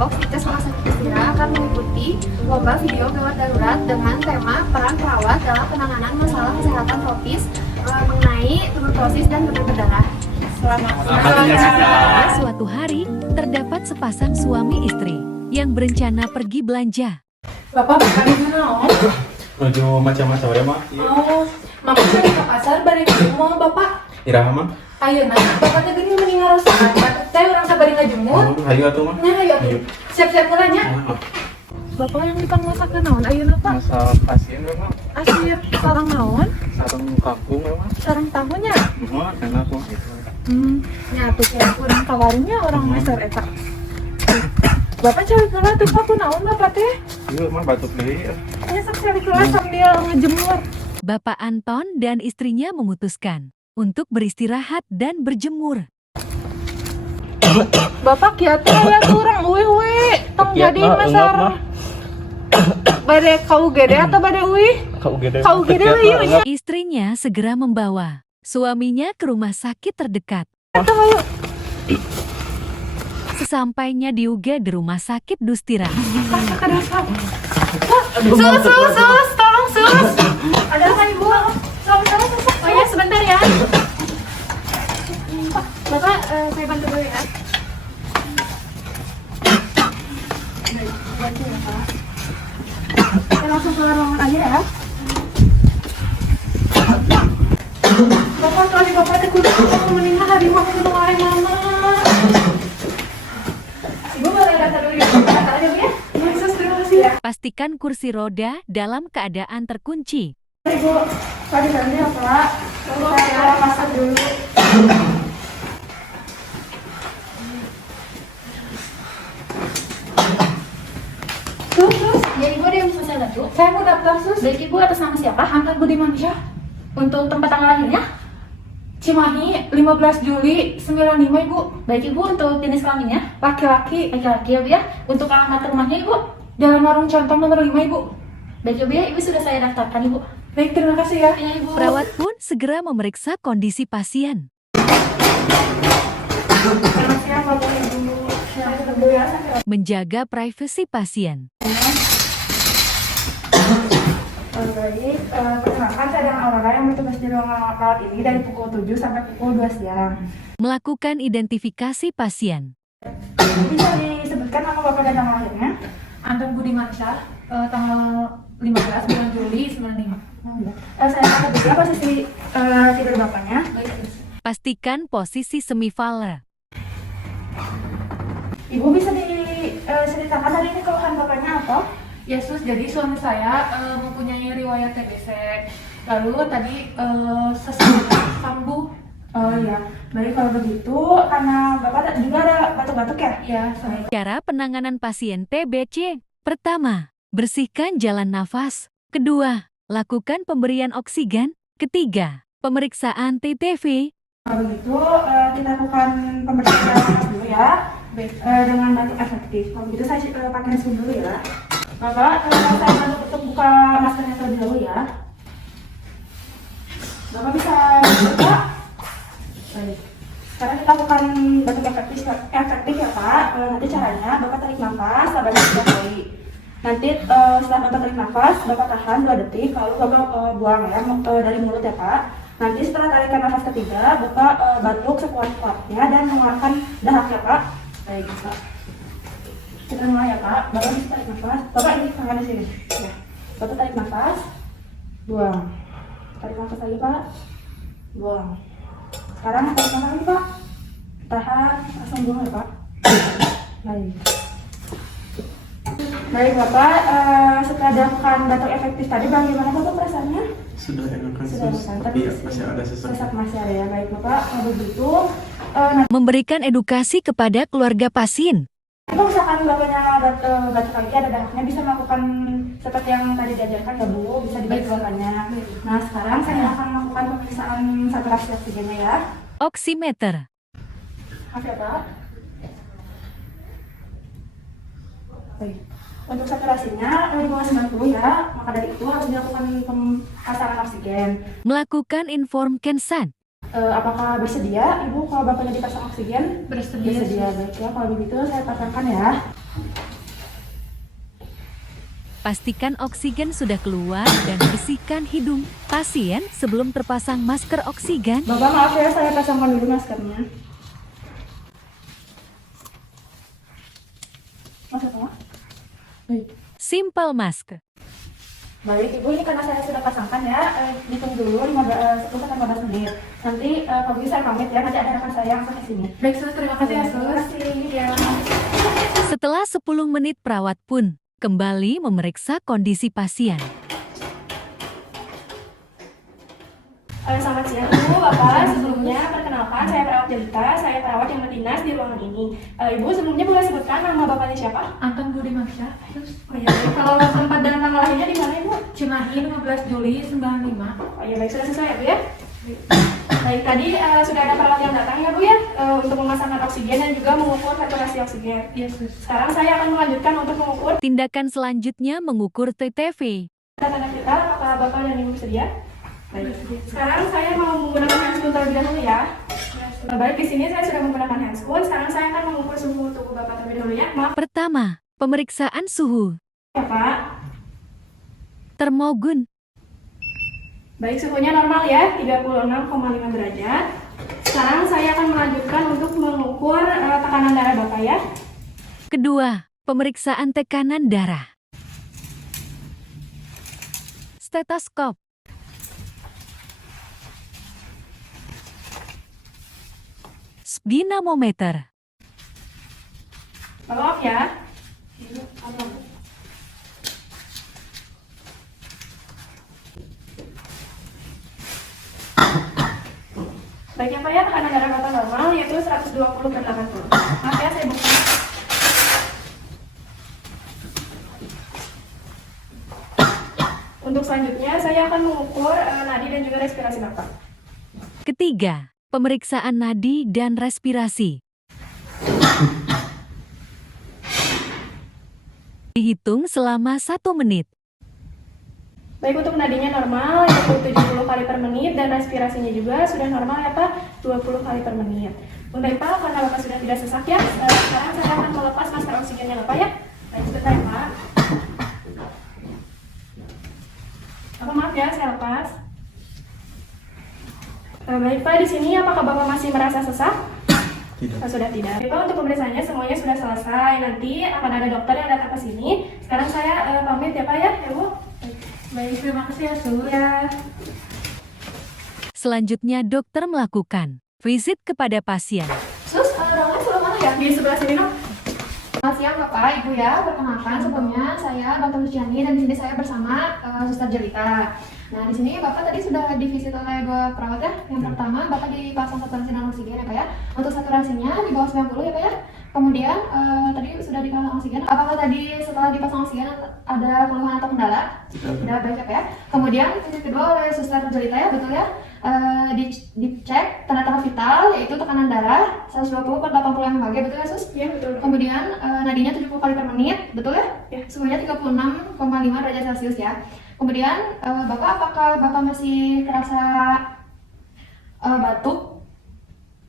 Depok, Dinkes Rumah Sakit Dustira akan mengikuti lomba video gawat darurat dengan tema peran perawat dalam penanganan masalah kesehatan tropis mengenai tuberkulosis dan demam berdarah. Selamat Pada suatu hari, terdapat sepasang suami istri yang berencana pergi belanja. Bapak bukan di mana? Menuju macam-macam ya, Mak. Oh, mama cari ke pasar bari ke mall Bapak. Iraha, Mak. Ayo nah, Bapak teh geuning mending ngarosan. Teh urang sabari ngajemur. Hayu atuh, Mak. Nya ayo atuh. Siap-siap mulanya. Bapak yang dipanglosakeun naon ayeuna Pak? Masa pasien ya, Mak. Asir sareng naon? Sareng kangkung ya, Mak. Sareng tahunya. Mak, enak kok gitu. Nya atuh kira urang kawarungnya orang meser eta. Bapak cari keluar tuh Pak kunaon Bapak teh? Iya, Mak, batuk deui. Nya sok cari keluar sambil ngejemur. Bapak Anton dan istrinya memutuskan untuk beristirahat dan berjemur. Bapak kieu teh aya tuh urang uih-uih. Tong jadi masar. Bade kau gede atau bade uih? Kau gede ieu. Istrinya segera membawa suaminya ke rumah sakit terdekat. Sesampainya di UGD Rumah Sakit Dustira, Sus, tolong sus. Ada apa ibu? Sus. Oh ya sebentar ya. Bapak, saya bantu dulu ya. Baik, bantu ya Pak. Saya langsung keluar ruangan aja ya. Bapak, kalau Bapak teh kudu meninggal hari mau ketemu hari mama. Ibu boleh datang dulu ya. Datang aja Bu ya. Ya, sus, terima kasih ya. pastikan kursi roda dalam keadaan terkunci. Ibu, Pak di dalamnya ya Pak. Saya masak dulu. Sus. Ya Ibu ada yang bisa saya bantu? Saya mau daftar sus. Baik Ibu atas nama siapa? Angkat Budimansyah. Untuk tempat tanggal lahirnya? Cimahi, 15 Juli 95 Ibu. Baik Ibu untuk jenis kelaminnya? Laki-laki. Laki-laki ya Bu ya. Untuk alamat rumahnya Ibu? Jalan Warung Contong nomor 5 Ibu. Baik Ibu ya, Ibu sudah saya daftarkan Ibu. Baik, terima kasih ya. Ya Ibu. Perawat pun segera memeriksa kondisi pasien. Selamat siang Bapak Ibu. Saya tunggu ya. Menjaga privasi pasien. Baik, perkenalkan saya dengan Aurora yang bertugas di ruang rawat ini dari pukul 7 sampai pukul 2 siang. Melakukan identifikasi pasien. Bisa disebutkan nama Bapak dan tanggal lahirnya? Anton Budimansyah, tanggal 15 bulan Juli 95. Saya akan berusaha posisi tidur Bapaknya. Baik Ibu. Pastikan posisi semifinal. Ibu bisa diceritakan hari ini keluhan Bapaknya apa? Ya Sus, jadi suami saya mempunyai riwayat TBC. Lalu tadi sesak kambuh. Oh iya, baik kalau begitu karena Bapak juga ada batuk-batuk ya? Ya, saya. Cara penanganan pasien TBC. Pertama, bersihkan jalan nafas. Kedua, lakukan pemberian oksigen. Ketiga, pemeriksaan TTV. Kalau begitu kita lakukan pemeriksaan nafas dulu ya. Baik, dengan batuk efektif. Kalau begitu saya pakai handphone dulu ya. Bapak, saya bantu untuk buka maskernya terlebih dahulu ya. Bapak bisa buka? Baik. Sekarang kita lakukan batuk efektif ya Pak. Nanti caranya Bapak tarik nafas sebanyak 3 kali. Nanti setelah Bapak tarik nafas, Bapak tahan 2 detik, lalu Bapak buang ya dari mulut ya Pak. Nanti setelah tarikan nafas ketiga, Bapak batuk sekuat-kuatnya dan mengeluarkan dahak ya Pak. Baik Pak. Kita mulai ya Pak. Bapak bisa tarik nafas. Bapak ini tangan di sini. Ya. Bapak tarik nafas, buang. Tarik nafas lagi Pak, buang. Sekarang tarik nafas lagi Pak. Tahan, langsung buang ya Pak. Baik. Baik Bapak, setelah dilakukan batuk efektif tadi, bagaimana Bapak perasaannya? Sudah enakan, Sudah Sus. enakan, Tapi ya, masih ada sesak. sesak masih ada ya. Baik Bapak, kalau begitu Memberikan edukasi kepada keluarga pasien. kalau misalkan Bapaknya batuk lagi ada dahaknya, bisa melakukan seperti yang tadi diajarkan ya Bu, bisa dibacakannya. Nah sekarang saya akan melakukan pemeriksaan saturasi oksigennya ya. Oximeter. Maaf ya Pak. Baik. Untuk saturasinya di bawah 90 ya, maka dari itu harus dilakukan pemasaran oksigen. Melakukan inform consent. Apakah bersedia Ibu kalau Bapaknya dipasang oksigen? Bersedia. Baik ya, kalau begitu saya pasangkan ya. Pastikan oksigen sudah keluar dan bersihkan hidung pasien sebelum terpasang masker oksigen. Bapak maaf ya, saya pasangkan dulu maskernya. Maksudnya? Baik. Simple mask. Baik, Ibu, ini karena saya sudah pasangkan ya, ditunggu dulu 10-15 menit. Nanti kalau bisa saya pamit ya, nanti ada rekan saya yang sampai sini. Baik sus, terima kasih ya Terima sus. kasih ya. Setelah 10 menit perawat pun kembali memeriksa kondisi pasien. Selamat siang Ibu, Bapak. Sebelumnya perkenalkan, saya perawat Jelita, saya perawat yang berdinas di ruangan ini. Ibu sebelumnya boleh sebutkan nama Bapaknya siapa? Anton Budi Mansyah, sus. Oh iya, baik. Kalau tempat dan tanggal lahirnya di mana Ibu? Cimahi 15 Juli 95. Oh iya, baik, sudah sesuai ya Bu ya? Baik, tadi sudah ada perawat yang datang ya Bu ya, untuk memasangkan oksigen dan juga mengukur saturasi oksigen. Iya sus. Sekarang saya akan melanjutkan untuk mengukur Tindakan selanjutnya mengukur TTV. tanda kita. Apakah Bapak dan Ibu bersedia? Baik. Sekarang saya mau menggunakan handscoon terlebih dahulu ya. Baik, di sini saya sudah menggunakan handscoon. Sekarang saya akan mengukur suhu tubuh Bapak terlebih dahulu ya. Maaf Pertama, pemeriksaan suhu. ya Pak. Termogun. Baik, suhunya normal ya, 36,5 derajat. Sekarang saya akan melanjutkan untuk mengukur tekanan darah Bapak ya. Kedua, pemeriksaan tekanan darah. Stetoskop. Dinamometer. Maaf ya. Baik ya Pak ya, tekanan darah Bapak normal yaitu 120/80. Maaf ya, saya buka. Untuk selanjutnya saya akan mengukur nadi dan juga respirasi Bapak. Ketiga, pemeriksaan nadi dan respirasi. Dihitung selama 1 menit. Baik, untuk nadinya normal yaitu 70 kali per menit dan respirasinya juga sudah normal ya Pak, 20 kali per menit. Baik Pak, karena Bapak sudah tidak sesak ya, sekarang saya akan melepas masker oksigennya Bapak ya. Baik, sebentar ya Pak. Maaf ya, saya lepas. Baik Pak, di sini apakah Bapak masih merasa sesak? Tidak. Sudah tidak. Baik Pak, untuk pemeriksaannya semuanya sudah selesai. Nanti akan ada dokter yang datang ke sini. Sekarang saya pamit ya Pak ya, Bu. Baik, terima kasih ya sus. Ya. Selanjutnya dokter melakukan visit kepada pasien. Sus, ruangan sebelah mana ya? Di sebelah sini dong. Selamat siang Bapak, Ibu ya. Perkenalkan sebelumnya saya Dr. Luciani dan di sini saya bersama Suster Jelita. Nah, di sini Bapak tadi sudah divisit oleh dua perawat ya. Yang pertama Bapak dipasang saturasi dan oksigen ya Pak ya. Untuk saturasinya di bawah 90 ya Pak ya. Kemudian tadi sudah dipasang oksigen. Apakah tadi setelah dipasang oksigen ada keluhan atau kendala? Tidak, baik ya Pak ya. Kemudian visit kedua oleh Suster Jelita ya, betul ya. Dicek tanda-tanda vital yaitu tekanan darah 120/80 mmHg, betul ya Sus? Iya, betul. Kemudian nadinya 70 kali per menit, betul ya? Ya. Suhunya 36,5 derajat Celcius ya. Kemudian Bapak, apakah Bapak masih terasa batuk?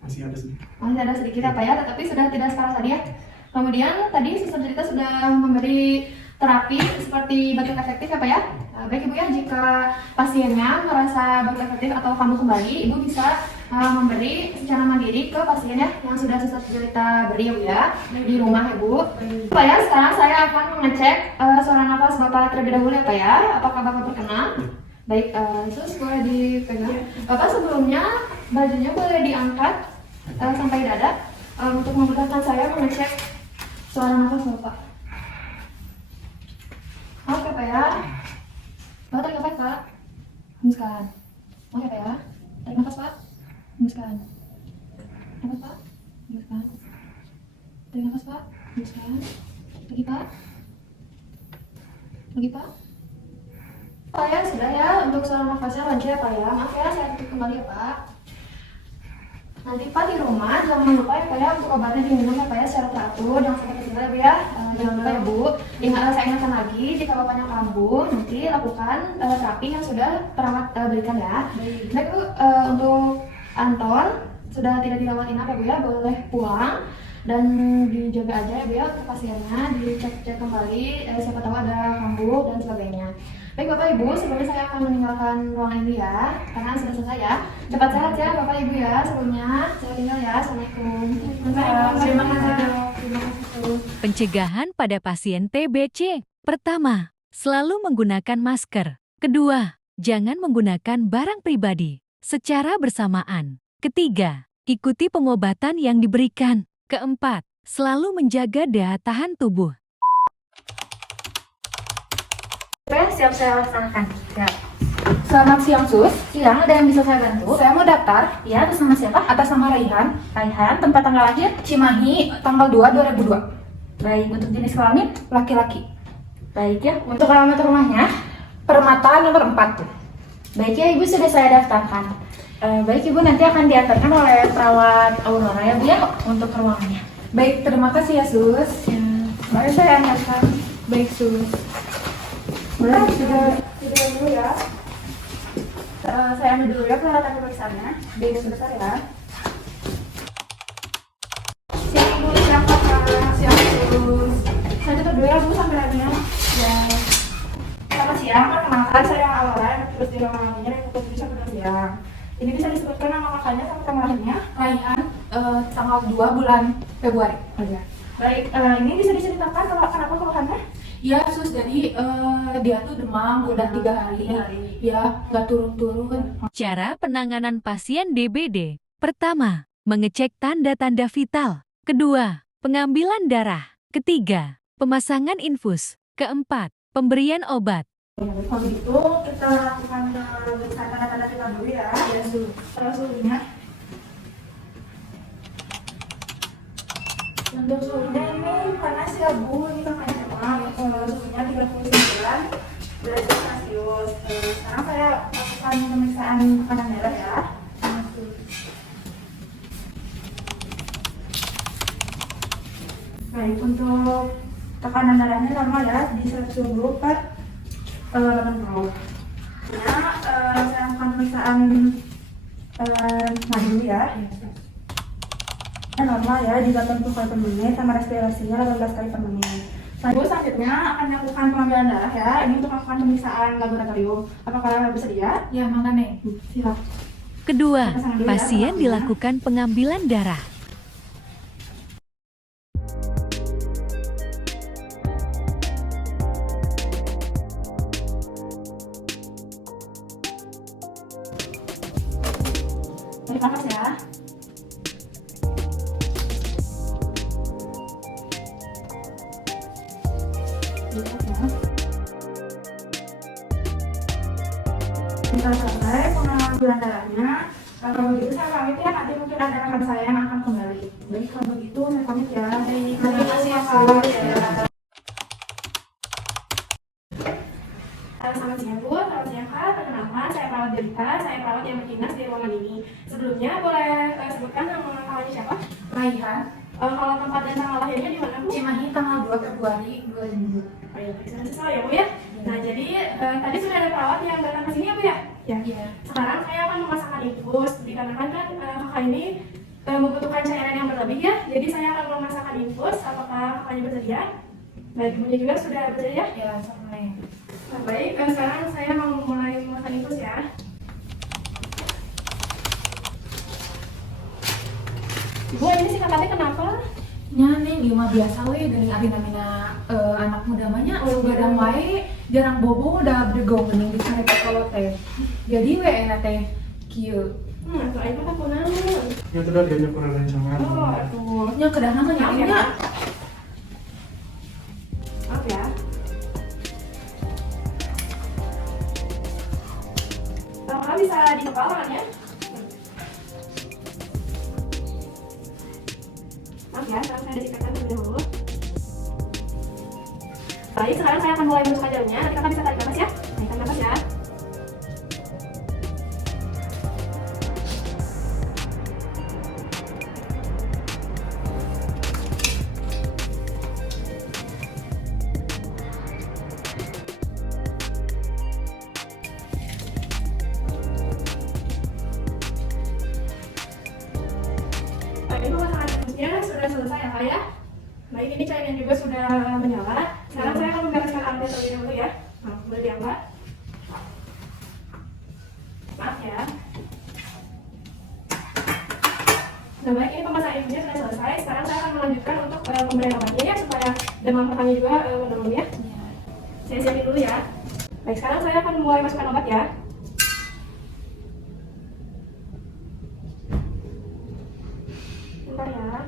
Masih ada sedikit. Masih ada sedikit apa ya, tetapi sudah tidak separah tadi ya. Kemudian tadi Suster Jelita sudah memberi terapi seperti batuk efektif ya Pak ya. Baik Ibu ya, jika pasiennya merasa batuk efektif atau kambuh kembali, Ibu bisa memberi secara mandiri ke pasien ya yang sudah Suster Jelita beri ya Bu ya, di rumah ya Bu. Pak ya, sekarang saya akan mengecek suara nafas Bapak terlebih dahulu ya Pak ya. Apakah Bapak berkenan? Baik, Sus boleh dipegang. Bapak sebelumnya bajunya boleh diangkat sampai dada untuk memudahkan saya mengecek suara nafas Bapak. Oke Pak ya. Bapak tarik nafas Pak. Hembuskan. Oke Pak ya. Tarik nafas Pak. Hembuskan. Nafas Pak. Hembuskan. Tarik nafas Pak. Hembuskan. Lagi Pak. Lagi Pak. Pak ya, sudah ya. Untuk suara nafasnya lancar ya Pak ya. Maaf ya, saya tutup kembali ya Pak. Nanti Pak di rumah jangan lupa ya Pak ya untuk obatnya diminum ya Pak ya secara teratur, jangan sampai ketinggalan ya Bu ya. Jangan lupa ya Bu. Saya ingatkan lagi jika Bapaknya kambuh nanti lakukan terapi yang sudah perawat berikan ya. Baik Bu, untuk Anton sudah tidak dirawat inap ya Bu ya, boleh pulang. dan dijaga aja ya Bu ya untuk pasiennya, dicek-cek kembali, siapa tahu ada kambuh dan sebagainya. Baik Bapak Ibu, sebelumnya saya akan meninggalkan ruangan ini ya, karena sudah selesai ya. Cepat sehat ya Bapak Ibu ya, sebelumnya saya tinggal ya. Assalamualaikum. Terima kasih dok. Terima kasih dok. Pencegahan pada pasien TBC. Pertama, selalu menggunakan masker. Kedua, jangan menggunakan barang pribadi secara bersamaan. Ketiga, ikuti pengobatan yang diberikan. Keempat, selalu menjaga daya tahan tubuh. Siap saya laksanakan. Siap. Selamat siang Sus. Siang, ada yang bisa saya bantu? Saya mau daftar Ya, atas nama siapa? atas nama Raihan. Raihan, tempat tanggal lahir Cimahi. tanggal 2 2002. Baik, untuk jenis kelamin? Laki-laki. Baik ya, untuk alamat rumahnya? Permata nomor 4. Baik ya, Ibu sudah saya daftarkan. Baik Ibu, nanti akan diantarkan oleh perawat Aurora ya Bu ya, untuk ruangannya. Baik, terima kasih ya Sus. Baik, saya antarkan. Baik sus. Boleh tidak dulu ya. Saya ambil dulu ya peralatan pemeriksaannya. Baik, sebentar ya. Siap Ibu, siap Kakak. Siap Sus. Saya tutup dulu ya Bu samperannya. Ya. Selamat siang, perkenalkan saya Aurora yang terus di ruangan ini yang untuk bisa siang. Ini bisa disebutkan nama kakaknya sama tanggal lahirnya? Raihan tanggal 2 bulan Februari. Oh ya. Baik, ini bisa diceritakan kalau kenapa keluhannya? Ya sus, jadi dia tuh demam udah 3 hari. Ya, nggak turun-turun. Cara penanganan pasien DBD. Pertama, mengecek tanda-tanda vital. Kedua, pengambilan darah. Ketiga, pemasangan infus. Keempat, pemberian obat. Kalau gitu kita lakukan pemeriksaan tanda-tanda kita dulu ya. Ya suhunya. Untuk suhunya ini panas ya Bu, ini kakaknya memang suhunya 39 derajat Celcius. Sekarang saya lakukan pemeriksaan tekanan darah ya. Baik, untuk tekanan darahnya normal ya, di 120 per 80. Ya, saya lakukan pemeriksaan nadi ya. Normal ya, di 80 kali per menit sama respirasinya 18 kali per menit. Selanjutnya akan dilakukan pengambilan darah ya. Ini untuk melakukan pemeriksaan laboratorium. Apakah bersedia? Ya, makanya. Siap. Kedua, pasien dilakukan pengambilan darah. Terima kasih ya. Kita selesai pengambilan darahnya. Kalau begitu saya pamit ya, nanti mungkin ada rekan saya yang akan kembali. Baik, kalau begitu saya pamit ya. Terima kasih ya Pak. Selamat siang Bu, selamat siang Kak. Perkenalkan, saya perawat Delita, saya perawat yang berdinas di ruangan ini. Sebelumnya boleh sebutkan nama kakaknya siapa? Raihan Kalau tempat dan tanggal lahirnya di mana Bu? Cimahi tanggal 2 Februari 2002. Oh iya, sesuai ya Bu ya. Nah jadi tadi sudah ada perawat yang datang ke sini ya Bu ya? Ya. Iya. Sekarang saya akan memasangkan infus dikarenakan kan kakak ini membutuhkan cairan yang berlebih ya. Jadi saya akan memasangkan infus. Apakah kakaknya bersedia? Baik, ibunya juga sudah bersedia? Ya, sama. Nah, baik, sekarang saya mau mulai memasang infus ya. Ibu ini singkatannya kenapa? Nih di rumah biasa we dari namina anak muda banyak gadang wae jarang bobo udah berdegong geuning di kareta kalau teh. Jadi we enak teh kieu. Itu aja kan kunaon. Ya sudah diajak kurang rancangan. Oh, aduh. Nya kedahan mah Maaf ya. nya. Maaf ya. Kalau bisa di kepala kan ya? Maaf ya, sekarang saya disikatkan terlebih dahulu. Baik, sekarang saya akan mulai menusuk jalannya. Nanti kakak bisa tarik nafas ya. Tarik nafas ya. Baik, ini pemasangan infusnya sudah selesai ya Kak. kakak ya. Baik, ini cairnya juga sudah menyala. Sekarang saya akan membereskan alatnya terlebih dahulu ya. Nah, boleh diangkat. Maaf ya. Nah, baik, ini pemasangan ilmunya sudah selesai. Sekarang saya akan melanjutkan untuk pemberian obatnya ya, supaya demam kakaknya juga menurun ya. Saya siapin dulu ya. Baik, sekarang saya akan mulai masukkan obat ya. Bentar ya.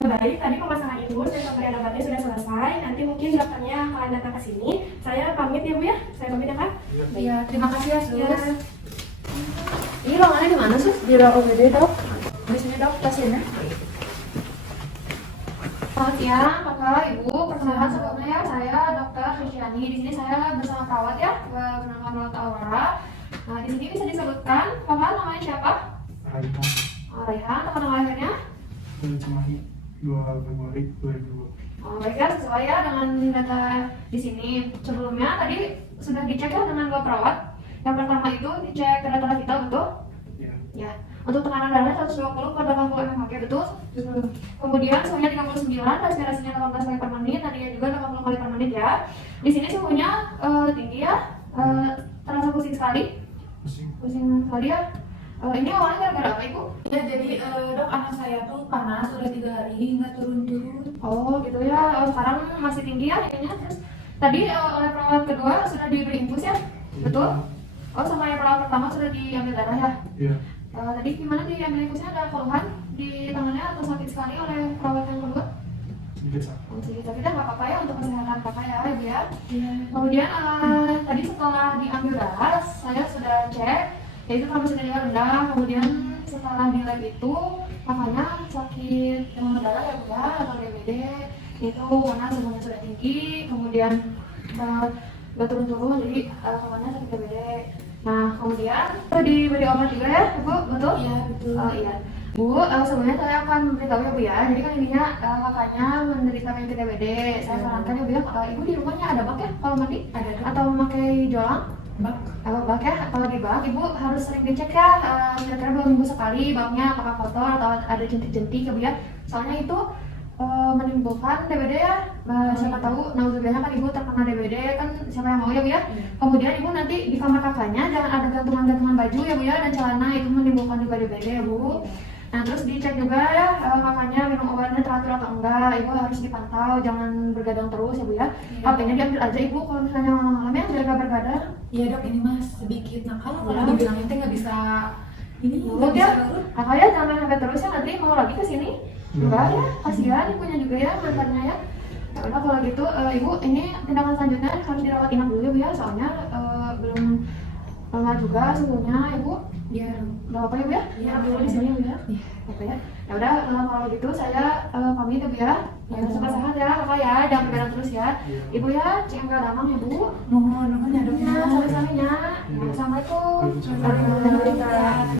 Baik, tadi pemasangan ibu dan pemberian obatnya sudah selesai. Nanti mungkin dokternya akan datang ke sini. Saya pamit ya Bu ya. Saya pamit ya Kak. Iya, terima kasih ya, Sus. Ya. Ini ruangannya di mana, Sus? Di ruang UGD, Dok. Di sini, Dok, pasiennya. Selamat siang, Bapak, Ibu. Perkenalkan sebelumnya saya Dr. Suciani. Di sini saya bersama perawat ya, bernama Perawat Aurora. Nah, di sini bisa disebutkan Bapak namanya siapa? Raihan Raihan, tanggal lahirnya? Cimahi 2 Februari 2002. Baik ya, sesuai ya dengan data di sini. Sebelumnya tadi sudah dicek ya dengan dua perawat. Yang pertama itu dicek data vital, betul? Ya. Ya. Untuk tekanan darahnya 120/80 mmHg, betul? Kemudian suhunya 39, respirasinya 18 kali per menit, nadinya juga 80 kali per menit ya. Di sini suhunya tinggi ya, terasa pusing sekali. Pusing sekali ya. Ini awalnya gara-gara apa, Ibu? Ya, jadi Dok, anak saya tuh panas sudah 3 hari nggak turun-turun. Oh gitu ya, sekarang masih tinggi ya ininya. Terus tadi oleh perawat kedua sudah diberi infus ya, betul? Oh, sama yang perawat pertama sudah diambil darah ya. Iya. Tadi gimana diambil infusnya, ada keluhan di tangannya atau sakit sekali oleh perawat yang kedua? Sedikit sakit. Oh, sedikit, tapi dah nggak apa-apa ya untuk kesehatan kakak ya, Ibu ya. Iya. Kemudian tadi setelah diambil darah, saya sudah cek, yaitu trombosidnya rendah. Kemudian setelah di lab itu kakaknya sakit demam berdarah ya Bu ya, atau DBD. Itu karena suhunya sudah tinggi, kemudian nggak turun-turun, jadi kakaknya sakit DBD. Nah, kemudian diberi obat juga ya, Bu, betul? Iya, betul. Oh iya. Bu, sebelumnya saya akan memberitahu ya Bu ya. Jadi kan ininya kakaknya menderita penyakit DBD. Saya sarankan ya Bu ya, Ibu di rumahnya ada bak ya kalau mandi? Ada, Dok. Atau memakai jolang? Bak. Kalau bak ya, kalau di bak Ibu harus sering dicek ya, kira-kira 2 minggu sekali baknya apakah kotor atau ada jentik-jentik ya Bu ya. Soalnya itu menimbulkan DBD ya. Siapa tahu naudzubillahnya kan Ibu terkena DBD, kan siapa yang mau ya Bu ya. Kemudian Ibu nanti di kamar kakaknya jangan ada gantungan-gantungan baju ya Bu ya, dan celana, itu menimbulkan juga DBD ya Bu. Nah, terus dicek juga ya kakaknya minum obatnya teratur atau enggak. Ibu harus dipantau, jangan bergadang terus ya Bu ya. HP-nya diambil aja Ibu kalau misalnya malam-malam ya, biar gak bergadang. Iya, Dok, ini Mas sedikit nakal. Kalau Ya. dibilangin teh nggak bisa ini Nurut nggak bisa ya. nurut. Kakaknya jangan main HP terus ya, nanti mau lagi ke sini. Enggak ya, kasihan ibunya juga ya, mantannya ya. Ya udah kalau gitu Ibu, ini tindakan selanjutnya harus dirawat inap dulu ya Bu ya, soalnya belum lama juga suhunya Ibu. Iya. Gak apa ya Bu ya? Iya, Inap dulu di sini ya Bu ya. Iya. Apa ya? Ya udah kalau gitu saya pamit ya Bu ya. Ya supaya sehat ya Kakak ya, jangan bergadang terus ya. Iya. Ibu ya, cek enggak damang ya Bu. Mohon ya, Dok. Ya, sama-sama ya. Assalamualaikum. Waalaikumsalam. Waalaikumsalam.